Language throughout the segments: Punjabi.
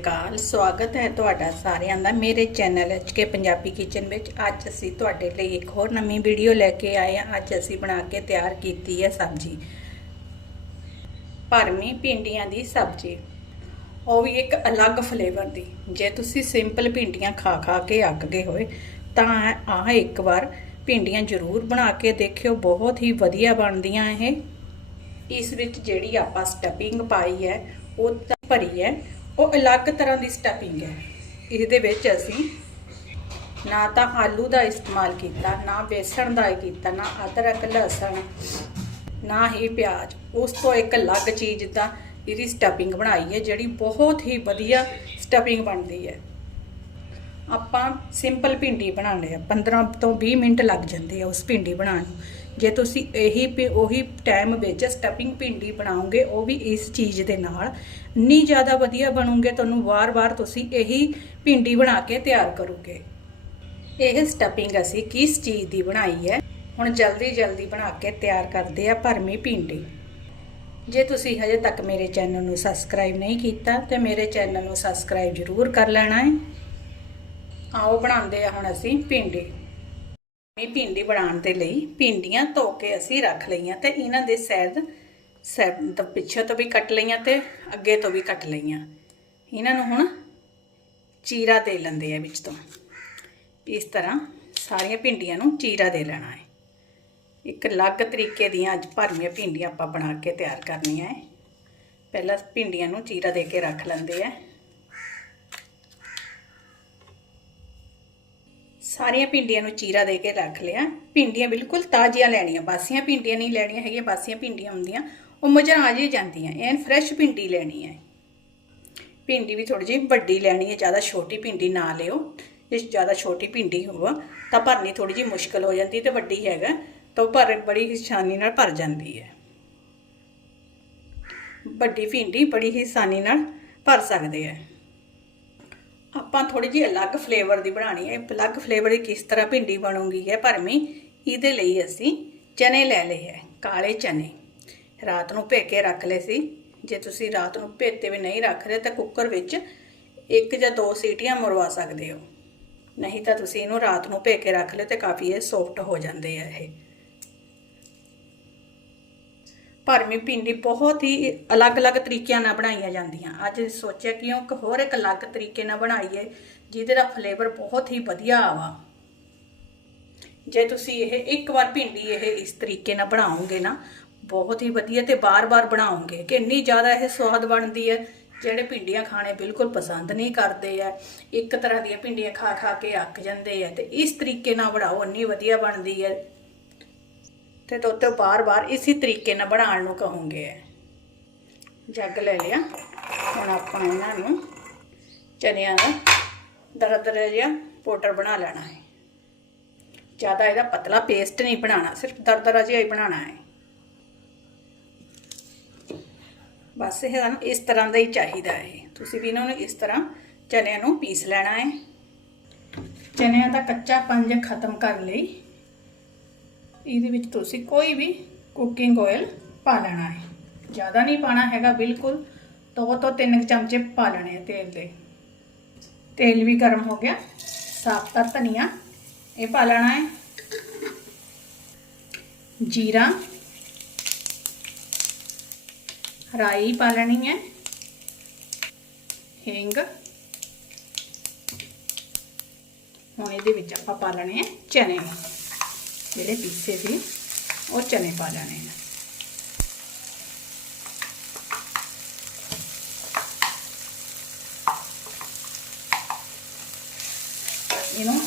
ਸ਼੍ਰੀ ਅਕਾਲ, ਸਵਾਗਤ ਹੈ ਤੁਹਾਡਾ ਸਾਰਿਆਂ ਦਾ ਮੇਰੇ ਚੈਨਲ ਕੇ ਪੰਜਾਬੀ ਕਿਚਨ ਵਿੱਚ। ਅੱਜ ਅਸੀਂ ਤੁਹਾਡੇ ਲਈ ਇੱਕ ਹੋਰ ਨਵੀਂ ਵੀਡੀਓ ਲੈ ਕੇ ਆਏ ਹਾਂ। ਅੱਜ ਅਸੀਂ ਬਣਾ ਕੇ ਤਿਆਰ ਕੀਤੀ ਹੈ ਸਬਜ਼ੀ। ਭਰਮੀ ਭਿੰਡੀਆਂ ਦੀ ਸਬਜ਼ੀ। ਉਹ ਵੀ ਇੱਕ ਅਲੱਗ ਫਲੇਵਰ ਦੀ। ਜੇ ਤੁਸੀਂ ਸਿੰਪਲ ਭਿੰਡੀਆਂ ਖਾ ਖਾ ਕੇ ਅੱਕ ਗਏ ਹੋਏ, ਤਾਂ ਆਹ ਇੱਕ ਵਾਰ ਭਿੰਡੀਆਂ ਜ਼ਰੂਰ ਬਣਾ ਕੇ ਦੇਖਿਓ। ਬਹੁਤ ਹੀ ਵਧੀਆ ਬਣਦੀਆਂ ਇਹ। ਇਸ ਵਿੱਚ ਜਿਹੜੀ ਆਪਾਂ ਸਟਫਿੰਗ ਪਾਈ ਹੈ, ਉਹ ਭਰੀ ਹੈ। ਉਹ ਅਲੱਗ ਤਰ੍ਹਾਂ ਦੀ ਸਟਫਿੰਗ ਹੈ। ਇਹਦੇ ਵਿੱਚ ਅਸੀਂ ਨਾ ਤਾਂ ਆਲੂ ਦਾ ਇਸਤੇਮਾਲ ਕੀਤਾ, ਨਾ ਬੇਸਣ ਦਾ ਕੀਤਾ, ਨਾ ਅਦਰਕ, ਲਸਣ, ਨਾ ਹੀ ਪਿਆਜ਼। ਉਸ ਤੋਂ ਇੱਕ ਅਲੱਗ ਚੀਜ਼ ਦਾ ਇਹਦੀ ਸਟਫਿੰਗ ਬਣਾਈ ਹੈ, ਜਿਹੜੀ ਬਹੁਤ ਹੀ ਵਧੀਆ ਸਟਫਿੰਗ ਬਣਦੀ ਹੈ। ਆਪਾਂ ਸਿੰਪਲ ਭਿੰਡੀ ਬਣਾਉਂਦੇ ਆ 15 ਤੋਂ 20 ਮਿੰਟ ਲੱਗ ਜਾਂਦੇ ਆ ਉਸ ਭਿੰਡੀ ਬਣਾਉਣ ਨੂੰ। ਜੇ ਤੁਸੀਂ ਇਹੀ ਭਿ- ਉਹੀ ਟਾਈਮ ਵਿੱਚ ਸਟਫਿੰਗ ਭਿੰਡੀ ਬਣਾਓਗੇ, ਉਹ ਵੀ ਇਸ ਚੀਜ਼ ਦੇ ਨਾਲ ਇੰਨੀ ਜ਼ਿਆਦਾ ਵਧੀਆ ਬਣੂਗੇ, ਤੁਹਾਨੂੰ ਵਾਰ-ਵਾਰ ਤੁਸੀਂ ਇਹੀ ਭਿੰਡੀ ਬਣਾ ਕੇ ਤਿਆਰ ਕਰੋਗੇ। ਇਹ ਸਟਫਿੰਗ ਅਸੀਂ ਕਿਸ ਚੀਜ਼ ਦੀ ਬਣਾਈ ਹੈ? ਹੁਣ ਜਲਦੀ ਜਲਦੀ ਬਣਾ ਕੇ ਤਿਆਰ ਕਰਦੇ ਆ ਭਰਮੀ ਭਿੰਡੀ। ਜੇ ਤੁਸੀਂ ਹਜੇ ਤੱਕ ਮੇਰੇ ਚੈਨਲ ਨੂੰ ਸਬਸਕ੍ਰਾਈਬ ਨਹੀਂ ਕੀਤਾ, ਤੇ ਮੇਰੇ ਚੈਨਲ ਨੂੰ ਸਬਸਕ੍ਰਾਈਬ ਜ਼ਰੂਰ ਕਰ ਲੈਣਾ ਹੈ। ਆਓ ਬਣਾਉਂਦੇ ਆ ਹੁਣ ਅਸੀਂ ਭਿੰਡੀ। ਇਹ ਭਿੰਡੀ ਬਣਾਉਣ ਦੇ ਲਈ ਭਿੰਡੀਆਂ ਧੋ ਕੇ ਅਸੀਂ ਰੱਖ ਲਈਆਂ ਤੇ ਇਹਨਾਂ ਦੇ ਸੈਦ ਸਾਈਡ ਤੋਂ ਪਿੱਛੇ ਤੋਂ ਵੀ ਕੱਟ ਲਈਆਂ ਤੇ ਅੱਗੇ ਤੋਂ ਵੀ ਕੱਟ ਲਈਆਂ। ਇਹਨਾਂ ਨੂੰ ਹੁਣ ਚੀਰਾ ਦੇ ਲੈਂਦੇ ਆ ਵਿੱਚ ਤੋਂ। ਇਸ ਤਰ੍ਹਾਂ ਸਾਰੀਆਂ ਭਿੰਡੀਆਂ ਨੂੰ ਚੀਰਾ ਦੇ ਲੈਣਾ ਹੈ। ਇੱਕ ਅਲੱਗ ਤਰੀਕੇ ਦੀਆਂ ਅੱਜ ਭਰਮੀਆਂ ਭਿੰਡੀਆਂ ਆਪਾਂ ਬਣਾ ਕੇ ਤਿਆਰ ਕਰਨੀਆਂ ਹੈ। ਪਹਿਲਾਂ ਭਿੰਡੀਆਂ ਨੂੰ ਚੀਰਾ ਦੇ ਕੇ ਰੱਖ ਲੈਂਦੇ ਆ। ਸਾਰੀਆਂ ਭਿੰਡੀਆਂ ਨੂੰ ਚੀਰਾ ਦੇ ਕੇ ਰੱਖ ਲਿਆ। ਭਿੰਡੀਆਂ ਬਿਲਕੁਲ ਤਾਜ਼ੀਆਂ ਲੈਣੀਆਂ। ਬਾਸੀਆਂ ਭਿੰਡੀਆਂ ਨਹੀਂ ਲੈਣੀਆਂ ਹੈਗੀਆਂ, ਬਾਸੀਆਂ ਭਿੰਡੀਆਂ ਹੁੰਦੀਆਂ। ਉਹ ਮੁਰਝਾ ਜਿਹੀ ਜਾਂਦੀਆਂ, ਐਨ ਫਰੈਸ਼ ਭਿੰਡੀ ਲੈਣੀ ਹੈ। ਭਿੰਡੀ ਵੀ ਥੋੜੀ ਜਿਹੀ ਵੱਡੀ ਲੈਣੀ ਹੈ, ਜ਼ਿਆਦਾ ਛੋਟੀ ਭਿੰਡੀ ਨਾ ਲਿਓ। ਜੇ ਜ਼ਿਆਦਾ ਛੋਟੀ ਭਿੰਡੀ ਹੋਵੇ, ਤਾਂ ਭਰਨੀ ਥੋੜੀ ਜਿਹੀ ਮੁਸ਼ਕਲ ਹੋ ਜਾਂਦੀ ਤੇ ਵੱਡੀ ਹੈਗਾ, ਤਾਂ ਉਹ ਭਰ ਬੜੀ ਆਸਾਨੀ ਨਾਲ ਭਰ ਜਾਂਦੀ ਹੈ। ਵੱਡੀ ਭਿੰਡੀ ਬੜੀ ਹੀ ਆਸਾਨੀ ਨਾਲ ਭਰ ਸਕਦੇ ਆ ਆਪਾਂ ਥੋੜੀ ਜਿਹੀ ਅਲੱਗ ਫਲੇਵਰ ਦੀ ਬਣਾਣੀ ਹੈ। ਅਲੱਗ ਫਲੇਵਰ ਦੀ ਕਿਸ ਤਰ੍ਹਾਂ ਭਿੰਡੀ ਬਣੂਗੀ ਹੈ ਭਰਮੀ ਇਹਦੇ ਲਈ ਅਸੀਂ ਚਨੇ ਲੈ ਲਏ ਹੈ, ਕਾਲੇ ਚਨੇ। ਰਾਤ ਨੂੰ ਭੇ ਕੇ ਰੱਖ ਲਏ ਸੀ। ਜੇ ਤੁਸੀਂ ਰਾਤ ਨੂੰ ਭੇਤੇ ਵੀ ਨਹੀਂ ਰੱਖ ਰਹੇ ਤਾਂ ਕੁੱਕਰ ਵਿੱਚ ਇੱਕ ਜਾਂ ਦੋ ਸੀਟੀਆਂ ਮਰਵਾ ਸਕਦੇ ਹੋ। ਨਹੀਂ ਤਾਂ ਤੁਸੀਂ ਇਹਨੂੰ ਰਾਤ ਨੂੰ ਭੇ ਕੇ ਰੱਖ ਲਏ ਤੇ ਕਾਫੀ ਇਹ ਸੌਫਟ ਹੋ ਜਾਂਦੇ ਆ ਇਹ। ਭਰਮੀ ਭਿੰਡੀ ਬਹੁਤ ਹੀ ਅਲੱਗ-ਅਲੱਗ ਤਰੀਕਿਆਂ ਨਾਲ ਬਣਾਈਆਂ ਜਾਂਦੀਆਂ। ਅੱਜ ਸੋਚਿਆ ਕਿ ਉਹ ਇੱਕ ਹੋਰ ਇੱਕ ਅਲੱਗ ਤਰੀਕੇ ਨਾਲ ਬਣਾਈਏ, ਜਿਹਦੇ ਦਾ ਫਲੇਵਰ ਬਹੁਤ ਹੀ ਵਧੀਆ ਆਵਾ ਜੇ ਤੁਸੀਂ ਇਹ ਇੱਕ ਵਾਰ ਭਿੰਡੀ ਇਹ ਇਸ ਤਰੀਕੇ ਨਾਲ ਬਣਾਓਗੇ ਨਾ ਬਹੁਤ ਹੀ ਵਧੀਆ ਤੇ ਬਾਰ-ਬਾਰ ਬਣਾਉਂਗੇ ਕਿ ਇੰਨੀ ਜ਼ਿਆਦਾ ਇਹ ਸਵਾਦ ਬਣਦੀ ਹੈ। ਜਿਹੜੇ ਭਿੰਡੀਆਂ ਖਾਣੇ ਬਿਲਕੁਲ ਪਸੰਦ ਨਹੀਂ ਕਰਦੇ ਆ। ਇੱਕ ਤਰ੍ਹਾਂ ਦੀਆਂ ਭਿੰਡੀਆਂ ਖਾ ਖਾ ਕੇ ਅੱਕ ਜਾਂਦੇ ਆ ਤੇ ਇਸ ਤਰੀਕੇ ਨਾਲ ਬਣਾਓ, ਇੰਨੀ ਵਧੀਆ ਬਣਦੀ ਹੈ। ਤੇ ਤੋਤੇ ਬਾਰ-ਬਾਰ ਇਸੇ ਤਰੀਕੇ ਨਾਲ ਬਣਾਉਣ ਨੂੰ ਕਹੋਗੇ। ਜੱਗ ਲੈ ਲਿਆ। ਹੁਣ ਆਪਾਂ ਇਹਨਾਂ ਨੂੰ ਚਨਿਆਂ ਦਾ ਦਰਦਰਾ ਜਿਹਾ ਪਾਊਡਰ ਬਣਾ ਲੈਣਾ ਹੈ। ਜ਼ਿਆਦਾ ਇਹਦਾ ਪਤਲਾ ਪੇਸਟ ਨਹੀਂ ਬਣਾਉਣਾ, ਸਿਰਫ ਦਰਦਰਾ ਜਿਹਾ ਹੀ ਬਣਾਉਣਾ ਹੈ। ਬਸ ਇਹ ਸਾਨੂੰ ਇਸ ਤਰ੍ਹਾਂ ਦਾ ਹੀ ਚਾਹੀਦਾ ਹੈ। ਤੁਸੀਂ ਵੀ ਇਹਨਾਂ ਨੂੰ ਇਸ ਤਰ੍ਹਾਂ ਚਨਿਆਂ ਨੂੰ ਪੀਸ ਲੈਣਾ ਹੈ। ਚਨਿਆਂ ਦਾ ਕੱਚਾ ਪੰਜ ਖਤਮ ਕਰਨ ਲਈ। ਇਹਦੇ ਵਿੱਚ ਤੁਸੀਂ ਕੋਈ ਵੀ ਕੁਕਿੰਗ ਆਇਲ ਪਾ ਲੈਣਾ ਹੈ। ਜ਼ਿਆਦਾ ਨਹੀਂ ਪਾਣਾ ਹੈਗਾ ਬਿਲਕੁਲ। ਦੋ ਤੋਂ ਤਿੰਨ ਚਮਚੇ ਪਾ ਲੈਣੇ ਆ ਤੇਲ ਦੇ। ਤੇਲ ਵੀ ਗਰਮ ਹੋ ਗਿਆ। ਸਾਫ਼ ਕਰ ਧਨੀਆ ਇਹ ਪਾ ਲੈਣਾ ਹੈ। ਜੀਰਾ ਰਾਈ ਪਾ ਲੈਣੀ ਹੈ। ਹਿੰਗ। ਹੁਣ ਇਹਦੇ ਵਿੱਚ ਆਪਾਂ ਪਾ ਲੈਣੇ ਆ ਚਨੇ। ਜਿਹੜੇ ਪੀਸੇ ਸੀ, ਉਹ ਚਨੇ ਪਾ ਲੈਣੇ ਆ ਇਹਨੂੰ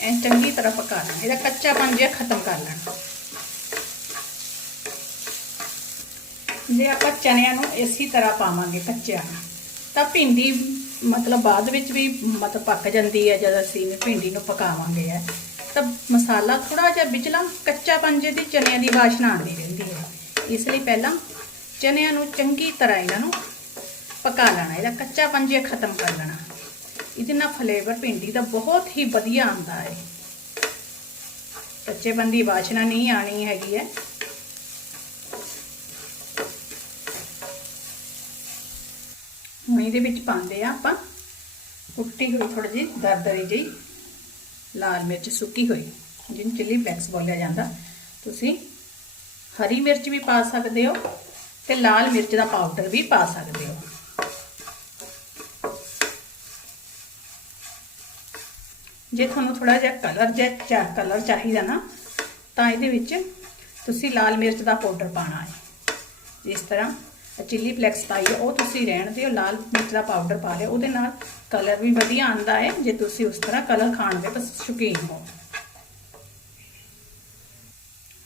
ਐ ਚੰਗੀ ਤਰ੍ਹਾਂ ਪਕਾ ਲੈਣਾ, ਇਹਦਾ ਕੱਚਾਪਨ ਜਿਹਾ ਖਤਮ ਕਰ ਲੈਣਾ। ਜੇ ਆਪਾਂ ਚਨਿਆਂ ਨੂੰ ਇਸੇ ਤਰ੍ਹਾਂ ਪਾਵਾਂਗੇ ਕੱਚਿਆਂ ਤਾਂ ਭਿੰਡੀ ਮਤਲਬ ਬਾਅਦ ਵਿੱਚ ਵੀ ਮਤਲਬ ਪੱਕ ਜਾਂਦੀ ਹੈ ਜਦ ਅਸੀਂ ਭਿੰਡੀ ਨੂੰ ਪਕਾਵਾਂਗੇ ਹੈ ਤਾਂ ਮਸਾਲਾ ਥੋੜਾ ਜਿਹਾ ਵਿਚਲਾ, ਕੱਚਾ ਪੰਜੇ ਦੀ ਚਨਿਆਂ ਦੀ ਵਾਸ਼ਨਾ ਆਉਂਦੀ ਰਹਿੰਦੀ ਹੈ ਇਸ ਲਈ ਪਹਿਲਾਂ ਚਨਿਆਂ ਨੂੰ ਚੰਗੀ ਤਰ੍ਹਾਂ ਇਹਨਾਂ ਨੂੰ ਪਕਾ ਲੈਣਾ, ਇਹਦਾ ਕੱਚਾ ਪੰਜੇ ਖਤਮ ਕਰ ਲੈਣਾ। ਇਹਦੇ ਨਾਲ ਫਲੇਵਰ ਭਿੰਡੀ ਦਾ ਬਹੁਤ ਹੀ ਵਧੀਆ ਆਉਂਦਾ ਹੈ ਕੱਚੇ ਬੰਦੀ ਵਾਸ਼ਨਾ ਨਹੀਂ ਆਣੀ ਹੈਗੀ ਹੈ ਹੁਣ ਇਹਦੇ ਵਿੱਚ ਪਾਉਂਦੇ ਆ ਆਪਾਂ। ਉੱਟੀ ਹੋਈ ਥੋੜੀ ਜਿਹੀ, ਦਰਦਰੀ ਜਿਹੀ, ਲਾਲ ਮਿਰਚ ਸੁੱਕੀ ਹੋਈ, ਜਿਹਨੂੰ ਚਿੱਲੀ ਫਲੈਕਸ ਬੋਲਿਆ ਜਾਂਦਾ। ਤੁਸੀਂ ਹਰੀ ਮਿਰਚ ਵੀ ਪਾ ਸਕਦੇ ਹੋ ਤੇ ਲਾਲ ਮਿਰਚ ਦਾ ਪਾਊਡਰ ਵੀ ਪਾ ਸਕਦੇ ਹੋ। ਜੇ ਤੁਹਾਨੂੰ ਥੋੜਾ ਜਿਹਾ ਕਲਰ ਜਿਹਾ ਚਾ ਕਲਰ ਚਾਹੀਦਾ ਨਾ, ਤਾਂ ਇਹਦੇ ਵਿੱਚ ਤੁਸੀਂ ਲਾਲ ਮਿਰਚ ਦਾ ਪਾਊਡਰ ਪਾਣਾ ਹੈ। ਇਸ ਤਰ੍ਹਾਂ ਚਿੱਲੀ ਫਲੈਕਸ ਪਾਈ ਹੈ ਉਹ ਤੁਸੀਂ ਰਹਿਣ ਦਿਓ, ਲਾਲ ਮਿਰਚਾ ਪਾਊਡਰ ਪਾ ਲਿਓ, ਉਹਦੇ ਨਾਲ ਕਲਰ ਵੀ ਵਧੀਆ ਆਂਦਾ ਹੈ, ਜੇ ਤੁਸੀਂ ਉਸ ਤਰ੍ਹਾਂ ਕਲਰ ਖਾਣ ਦੇ ਬਸ ਸ਼ੌਕੀਨ ਹੋ।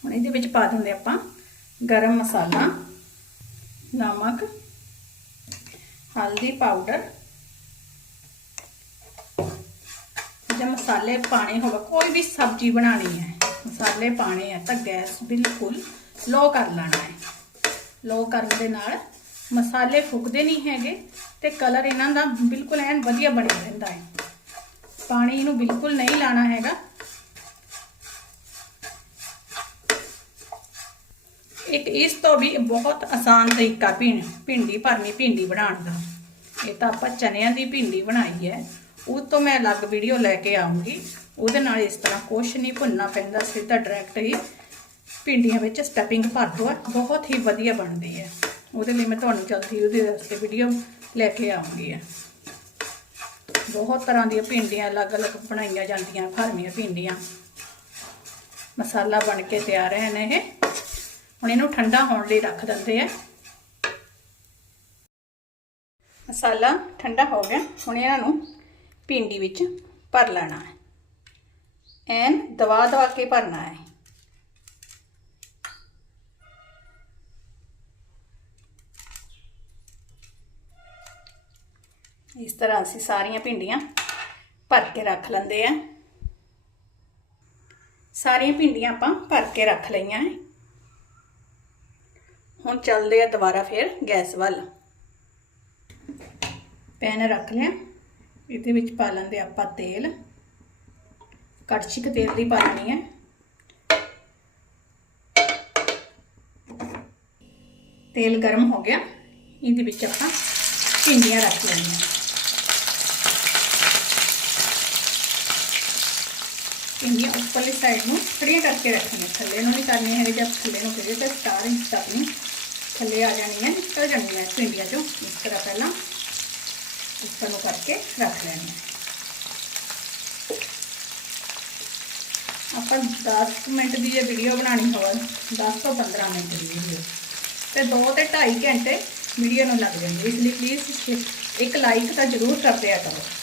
ਹੁਣ ਇਹਦੇ ਵਿੱਚ ਪਾ ਦਿੰਦੇ ਆਪਾਂ ਗਰਮ ਮਸਾਲਾ, ਨਮਕ, ਹਲਦੀ ਪਾਊਡਰ ਜੇ ਮਸਾਲੇ ਪਾਣੇ ਹੋਵੇ, ਕੋਈ ਵੀ ਸਬਜ਼ੀ ਬਣਾਣੀ ਹੈ, ਮਸਾਲੇ ਪਾਣੇ ਆ ਤਾਂ ਗੈਸ ਬਿਲਕੁਲ ਲੋ ਕਰ ਲੈਣਾ ਹੈ। ਲੋ ਕਰਨ ਦੇ ਨਾਲ। ਮਸਾਲੇ ਫੁੱਕਦੇ ਨਹੀਂ ਹੈਗੇ ਤੇ ਕਲਰ ਇਹਨਾਂ ਦਾ ਬਿਲਕੁਲ ਐਨ ਵਧੀਆ ਬਣਿਆ ਰਹਿੰਦਾ ਹੈ। ਪਾਣੀ ਇਹਨੂੰ ਬਿਲਕੁਲ ਨਹੀਂ ਲਾਣਾ ਹੈਗਾ। ਇੱਕ ਇਸ ਤੋਂ ਵੀ ਬਹੁਤ ਆਸਾਨ ਤਰੀਕਾ ਭਿੰ- ਭਿੰਡੀ ਭਰਨੀ ਭਿੰਡੀ ਬਣਾਉਣ ਦਾ। ਇਹ ਤਾਂ ਆਪਾਂ ਚਨਿਆਂ ਦੀ ਭਿੰਡੀ ਬਣਾਈ ਹੈ। ਉਹ ਤੋਂ ਮੈਂ ਅਲੱਗ ਵੀਡੀਓ ਲੈ ਕੇ ਆਉਂਗੀ। ਉਹਦੇ ਨਾਲ ਇਸ ਤਰ੍ਹਾਂ ਕੁਛ ਨਹੀਂ ਭੁੰਨਣਾ ਪੈਂਦਾ, ਸਿੱਧਾ ਡਾਇਰੈਕਟ ਹੀ ਭਿੰਡੀਆਂ ਵਿੱਚ ਸਟਫਿੰਗ ਭਰ ਦੋ ਬਹੁਤ ਹੀ ਵਧੀਆ ਬਣਦੀ ਹੈ ਉਹਦੇ ਲਈ ਮੈਂ ਤੁਹਾਨੂੰ ਜਲਦੀ ਉਹਦੇ ਵਾਸਤੇ ਵੀਡੀਓ ਲੈ ਕੇ ਆਉਂਗੀ ਹੈ ਬਹੁਤ ਤਰ੍ਹਾਂ ਦੀਆਂ ਭਿੰਡੀਆਂ, ਅਲੱਗ-ਅਲੱਗ ਬਣਾਈਆਂ ਜਾਂਦੀਆਂ ਭਰਵੀਆਂ ਭਿੰਡੀਆਂ। ਮਸਾਲਾ ਬਣ ਕੇ ਤਿਆਰ ਹੈ ਨੇ ਇਹ ਹੁਣ ਇਹਨੂੰ ਠੰਡਾ ਹੋਣ ਲਈ ਰੱਖ ਦਿੰਦੇ ਆ। ਮਸਾਲਾ ਠੰਡਾ ਹੋ ਗਿਆ। ਹੁਣ ਇਹਨਾਂ ਨੂੰ ਭਿੰਡੀ ਵਿੱਚ ਭਰ ਲੈਣਾ ਹੈ। ਐਨ ਦਵਾ ਦਵਾ ਕੇ ਭਰਨਾ ਹੈ। ਤਰ੍ਹਾਂ ਅਸੀਂ ਸਾਰੀਆਂ ਭਿੰਡੀਆਂ ਭਰ ਕੇ ਰੱਖ ਲੈਂਦੇ ਆ। ਸਾਰੀਆਂ ਭਿੰਡੀਆਂ ਆਪਾਂ ਭਰ ਕੇ ਰੱਖ ਲਈਆਂ ਹੁਣ ਚੱਲਦੇ ਆ ਦੁਬਾਰਾ ਫਿਰ ਗੈਸ ਵੱਲ। ਪੈਨ ਰੱਖ ਲਿਆ। ਇਹਦੇ ਵਿੱਚ ਪਾ ਲੈਂਦੇ ਆਪਾਂ ਤੇਲ। ਕੜਛੀ ਕੁ ਤੇਲ ਦੀ ਪਾ ਲੈਣੀ ਹੈ ਤੇਲ ਗਰਮ ਹੋ ਗਿਆ। ਇਹਦੇ ਵਿੱਚ ਆਪਾਂ ਭਿੰਡੀਆਂ ਰੱਖ ਲੈਣੀਆਂ ਭਿੰਡੀਆਂ ਉੱਪਰਲੀ ਸਾਈਡ ਨੂੰ ਖੜੀਆਂ ਕਰਕੇ ਰੱਖਣੀਆਂ ਥੱਲੇ ਨੂੰ ਨਹੀਂ ਕਰਨੀ ਹੈ ਜਦ ਥੱਲੇ ਨੂੰ ਕਰੀਏ ਤਾਂ ਸਟਾਰਿੰਗ ਸਟਾਰਨਿੰਗ ਥੱਲੇ ਆ ਜਾਣੀ ਹੈ ਨਿਕਲ ਜਾਣੀ ਹੈ ਭਿੰਡੀਆਂ ਚੋਂ ਇਸ ਤਰ੍ਹਾਂ ਪਹਿਲਾਂ ਉੱਪਰ ਨੂੰ ਕਰਕੇ ਰੱਖ ਲੈਣੀ ਹੈ ਆਪਾਂ 10 ਮਿੰਟ ਦੀ ਇਹ ਵੀਡੀਓ ਬਣਾਣੀ ਹੋਵੇ 10 ਤੋਂ 15 ਮਿੰਟ ਦੀ ਵੀਡੀਓ ਤੇ 2 ਤੇ 2.5 ਘੰਟੇ ਵੀਡੀਓ ਨੂੰ ਲੱਗ ਜਾਂਦੇ ਇਸ ਲਈ ਪਲੀਜ਼ ਇੱਕ ਲਾਈਕ ਤਾਂ ਜ਼ਰੂਰ ਕਰ ਦਿਆ ਕਰੋ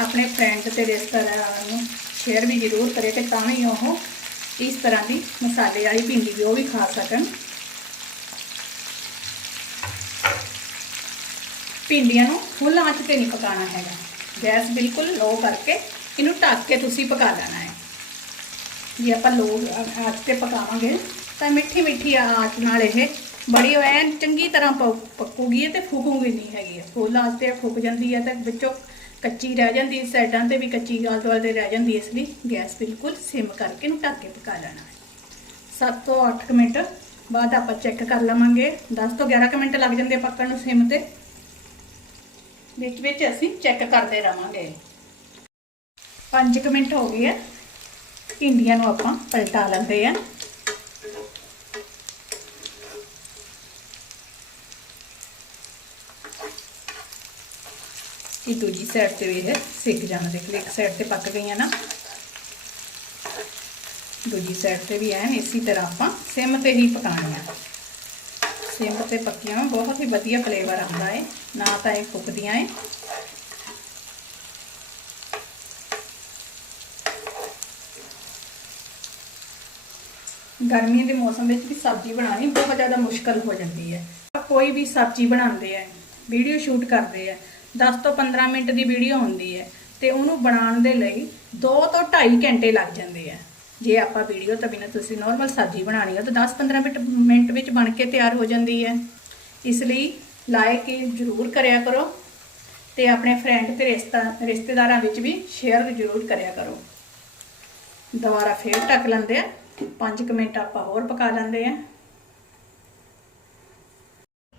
ਆਪਣੇ ਫਰੈਂਡ ਤੇ ਰਿਸ਼ਤੇਦਾਰਾਂ ਨੂੰ ਸ਼ੇਅਰ ਵੀ ਜ਼ਰੂਰ ਕਰੇ ਤੇ ਤਾਂ ਹੀ ਉਹ ਇਸ ਤਰ੍ਹਾਂ ਦੀ ਮਸਾਲੇ ਵਾਲੀ ਭਿੰਡੀ ਵੀ ਉਹ ਵੀ ਖਾ ਸਕਣ। ਭਿੰਡੀਆਂ ਨੂੰ ਫੁੱਲ ਆਂਚ ਤੇ ਨਹੀਂ ਪਕਾਉਣਾ ਹੈਗਾ। ਗੈਸ ਬਿਲਕੁਲ ਲੋ ਕਰਕੇ ਇਹਨੂੰ ਢੱਕ ਕੇ ਤੁਸੀਂ ਪਕਾ ਲੈਣਾ ਹੈ। ਜੇ ਆਪਾਂ ਲੋ ਆਂਚ ਤੇ ਪਕਾਵਾਂਗੇ ਤਾਂ ਮਿੱਠੀ ਮਿੱਠੀ ਆਂਚ ਨਾਲ ਇਹ ਬੜੀ ਐਨ ਚੰਗੀ ਤਰ੍ਹਾਂ ਪ- ਪੱਕੂਗੀ ਤੇ ਫੁਕੂਗੀ ਨਹੀਂ ਹੈਗੀ। ਫੁੱਲ ਆਂਚ ਤੇ ਫੁੱਕ ਜਾਂਦੀ ਹੈ ਤਾਂ ਵਿੱਚੋਂ ਕੱਚੀ ਰਹਿ ਜਾਂਦੀ ਹੈ, ਸਾਈਡਾਂ ਤੇ ਵੀ ਕੱਚੀ ਆਲ ਦੁਆਲ ਤੇ ਰਹਿ ਜਾਂਦੀ ਹੈ, ਇਸ ਲਈ ਗੈਸ ਬਿਲਕੁਲ ਸਿਮ ਕਰਕੇ ਇਹਨੂੰ ਢੱਕ ਕੇ ਪਕਾ ਲੈਣਾ ਹੈ। 7 ਤੋਂ 8 ਮਿੰਟ ਬਾਅਦ ਆਪਾਂ ਚੈੱਕ ਕਰ ਲਵਾਂਗੇ। 10 ਤੋਂ 11 ਮਿੰਟ ਲੱਗ ਜਾਂਦੇ ਪੱਕਣ ਨੂੰ ਸਿਮ ਤੇ। ਵਿੱਚ ਵਿੱਚ ਅਸੀਂ ਚੈੱਕ ਕਰਦੇ ਰਵਾਂਗੇ। 5 ਮਿੰਟ ਹੋ ਗਏ ਆ ਭਿੰਡੀਆਂ ਨੂੰ ਆਪਾਂ ਪਲਟਾ ਲੈਂਦੇ ਆ ਇਹ ਦੂਜੀ ਸਾਈਡ ਤੇ ਵੀ ਇਹ ਸਿੱਕ ਜਾਣਾ ਦੇਖ ਲਈ ਇੱਕ ਸਾਈਡ ਤੇ ਪੱਕ ਗਈਆਂ ਨਾ। ਦੂਜੀ ਸਾਈਡ ਤੇ ਵੀ ਐਨ ਇਸੇ ਤਰ੍ਹਾਂ ਆਪਾਂ ਸਿਮ ਤੇ ਹੀ ਪਕਾਉਣੀਆਂ। ਸਿਮ ਤੇ ਪੱਕੀਆਂ ਬਹੁਤ ਹੀ ਵਧੀਆ ਫਲੇਵਰ ਆਉਂਦਾ ਹੈ ਨਾ ਤਾਂ ਇਹ ਫੁੱਕਦੀਆਂ ਹੈ ਗਰਮੀ ਦੇ ਮੌਸਮ ਵਿੱਚ ਵੀ ਸਬਜ਼ੀ ਬਣਾਉਣੀ ਬਹੁਤ ਜ਼ਿਆਦਾ ਮੁਸ਼ਕਲ ਹੋ ਜਾਂਦੀ ਹੈ ਕੋਈ ਵੀ ਸਬਜ਼ੀ ਬਣਾਉਂਦੇ ਆ, ਵੀਡੀਓ ਸ਼ੂਟ ਕਰਦੇ ਆ 10 ਤੋਂ 15 ਮਿੰਟ ਦੀ ਵੀਡੀਓ ਹੁੰਦੀ ਹੈ ਤੇ ਉਹਨੂੰ ਬਣਾਉਣ ਦੇ ਲਈ 2 ਤੋਂ 2.5 ਘੰਟੇ ਲੱਗ ਜਾਂਦੇ ਆ। ਜੇ ਆਪਾਂ ਵੀਡੀਓ ਤੋਂ ਬਿਨਾਂ ਤੁਸੀਂ ਨਾਰਮਲ ਸਬਜ਼ੀ ਬਣਾਉਣੀ ਹੈ ਤਾਂ 10-15 ਮਿੰਟ ਮਿੰਟ ਵਿੱਚ ਬਣ ਕੇ ਤਿਆਰ ਹੋ ਜਾਂਦੀ ਹੈ। ਇਸ ਲਈ ਲਾਇਕ ਜ਼ਰੂਰ ਕਰਿਆ ਕਰੋ ਤੇ ਆਪਣੇ ਫਰੈਂਡ ਤੇ ਰਿਸ਼ਤਾ, ਰਿਸ਼ਤੇਦਾਰਾਂ ਵਿੱਚ ਵੀ ਸ਼ੇਅਰ ਜ਼ਰੂਰ ਕਰਿਆ ਕਰੋ। ਦੁਬਾਰਾ ਫੇਰ ਢੱਕ ਲੈਂਦੇ ਆ। 5 ਮਿੰਟ ਆਪਾਂ ਹੋਰ ਪਕਾ ਲੈਂਦੇ ਆ।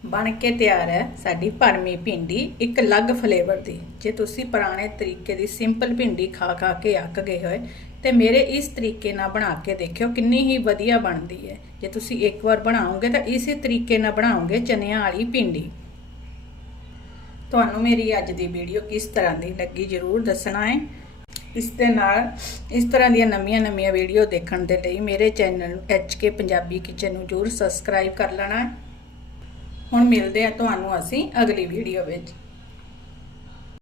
ਬਣ ਕੇ ਤਿਆਰ ਹੈ ਸਾਡੀ ਭਰਮੀ ਭਿੰਡੀ, ਇੱਕ ਅਲੱਗ ਫਲੇਵਰ ਦੀ। ਜੇ ਤੁਸੀਂ ਪੁਰਾਣੇ ਤਰੀਕੇ ਦੀ ਸਿੰਪਲ ਭਿੰਡੀ ਖਾ ਖਾ ਕੇ ਅੱਕ ਗਏ ਹੋਏ, ਤੇ ਮੇਰੇ ਇਸ ਤਰੀਕੇ ਨਾਲ ਬਣਾ ਕੇ ਦੇਖਿਓ ਕਿੰਨੀ ਹੀ ਵਧੀਆ ਬਣਦੀ ਹੈ। ਜੇ ਤੁਸੀਂ ਇੱਕ ਵਾਰ ਬਣਾਓਗੇ ਤਾਂ ਇਸੇ ਤਰੀਕੇ ਨਾਲ ਬਣਾਓਗੇ ਚਨਿਆਂ ਵਾਲੀ ਭਿੰਡੀ। ਤੁਹਾਨੂੰ ਮੇਰੀ ਅੱਜ ਦੀ ਵੀਡੀਓ ਕਿਸ ਤਰ੍ਹਾਂ ਦੀ ਲੱਗੀ ਜਰੂਰ ਦੱਸਣਾ ਹੈ। ਇਸ ਦੇ ਨਾਲ ਇਸ ਤਰ੍ਹਾਂ ਦੀਆਂ ਨਵੀਆਂ-ਨਵੀਆਂ ਵੀਡੀਓ ਦੇਖਣ ਦੇ ਲਈ ਮੇਰੇ ਚੈਨਲ ਕੇ ਪੰਜਾਬੀ ਕਿਚਨ ਨੂੰ ਜਰੂਰ ਸਬਸਕ੍ਰਾਈਬ ਕਰ ਲੈਣਾ ਹੁਣ ਮਿਲਦੇ ਆ ਤੁਹਾਨੂੰ ਅਸੀਂ ਅਗਲੀ ਵੀਡੀਓ ਵਿੱਚ।